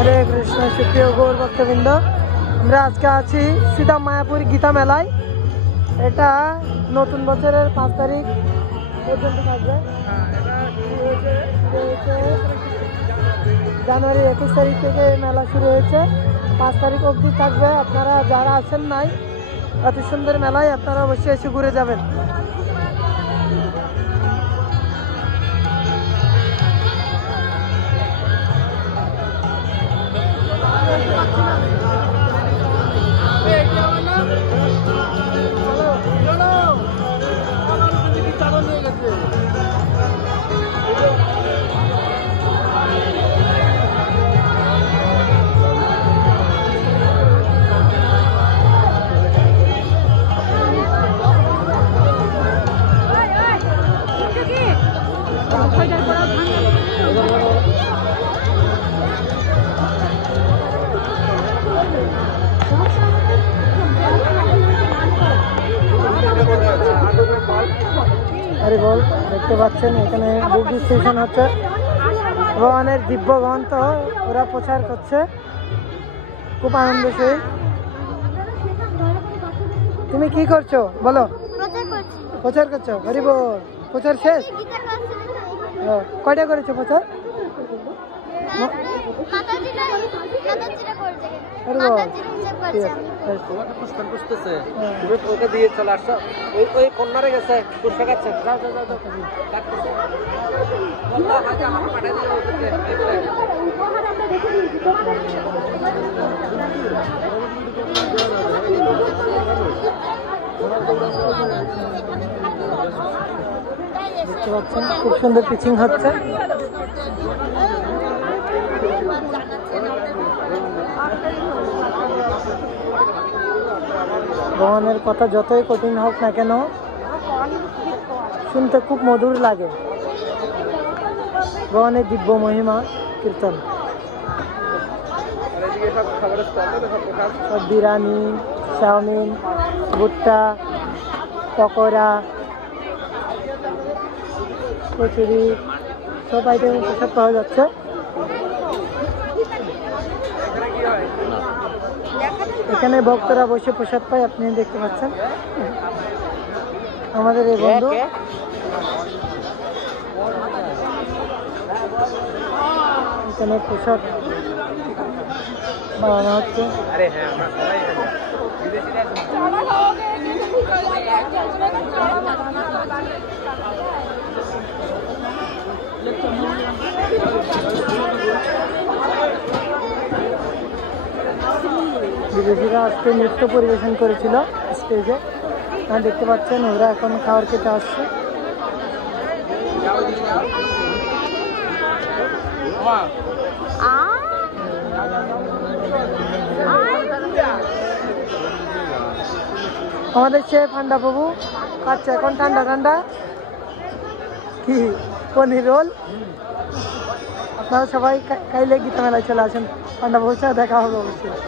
হরে কৃষ্ণ। সুপ্রিয় গৌর ভক্তবৃন্দ, আমরা আজকে আছি সীতা মায়াপুর গীতা মেলায়। এটা নতুন বছরের 5 তারিখ পর্যন্ত থাকবে। জানুয়ারি 21 তারিখ থেকে মেলা শুরু হয়েছে, 5 তারিখ অবধি থাকবে। আপনারা যারা আসেন নাই এত সুন্দর মেলায়, আপনারা অবশ্যই এসে ঘুরে যাবেন। আরে বল, দেখতে পাচ্ছেন এখানে বুক ডিস্ট্রিবিউশন হচ্ছে, ভগবানের দিব্য গ্রন্থ ওরা প্রচার করছে খুব আনন্দ সে। তুমি কি করছো বলো? প্রচার করছো? হরি বল। প্রচার শেষ? কয়টা করেছো প্রচার? দিয়ে চলে আসছো, ওই কন্যারে গেছে পুষ্পা খাচ্ছে। যাও যাও যাও দেখতে পাচ্ছেন খুব সুন্দর পিচিং হচ্ছে। ভগবানের কথা যতই কঠিন হোক না কেন, শুনতে খুব মধুর লাগে। ভগবানের দিব্য মহিমা কীর্তন। বিরিয়ানি, চাউমিন, ভুট্টা, পকোড়া, কচুরি, সব আইটেম প্রসাদ পাওয়া যাচ্ছে। এখানে ভক্তরা বসে প্রসাদ পায়, আপনি দেখতে পাচ্ছেন। আমাদের এই বন্ধু এখানে প্রসাদ বানানো হচ্ছে। বিদেশিরা আজকে নৃত্য পরিবেশন করেছিল স্টেজে, দেখতে পাচ্ছেন। ওরা এখন খাবার খেতে আসছে। আমাদের সে ঠান্ডা বাবু খাচ্ছে এখন ঠান্ডা ঠান্ডা কি পনির রোল। আপনারা সবাই কাইলে গীতা মেলায় চলে আসেন, ঠান্ডা বাবুর সাথে দেখা হবে অবশ্যই।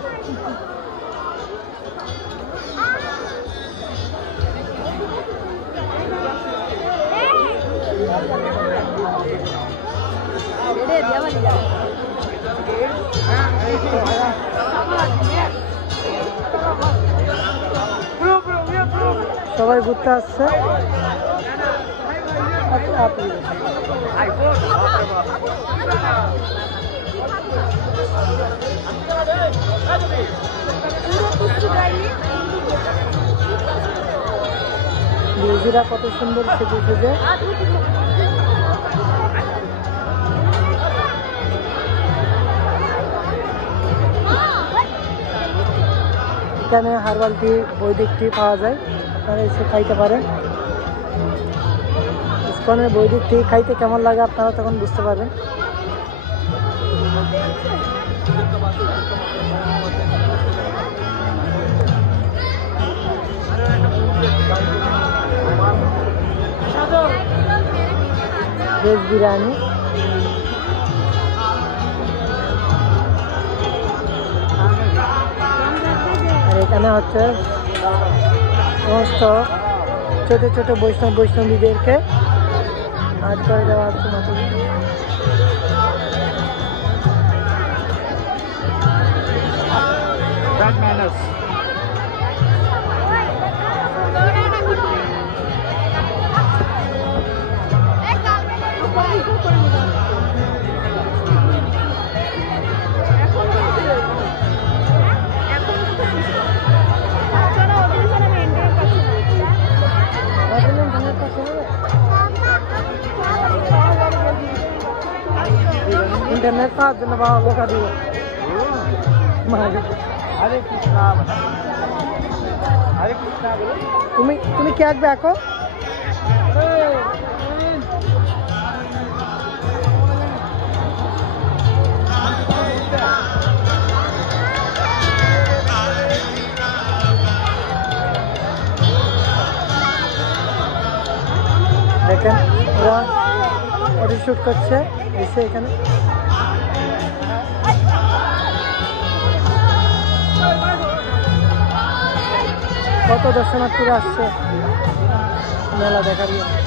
সবাই ঘুরতে আসছে। বিদেশিরা কত সুন্দর সেজে সেজে। এখানে হার্বাল টি, বৈদিক টি পাওয়া যায়, আপনারা এসে খাইতে পারেন। ইসকনের বৈদিক টি খাইতে কেমন লাগে আপনারা তখন বুঝতে পারবেন। ভেজ বিরিয়ানি, আর এখানে হচ্ছে সমস্ত ছোট ছোট বৈষ্ণবীদেরকে আজ করে দেওয়া হচ্ছে। ক্রস। इंटरनेट का नवाब का दिया हरे कृष्णा बोलो। तुम्हें क्या देखो देखें ওরা শুট করছে এসে এখানে কত দর্শনার্থীরা আসছে মেলা দেখার জন্য।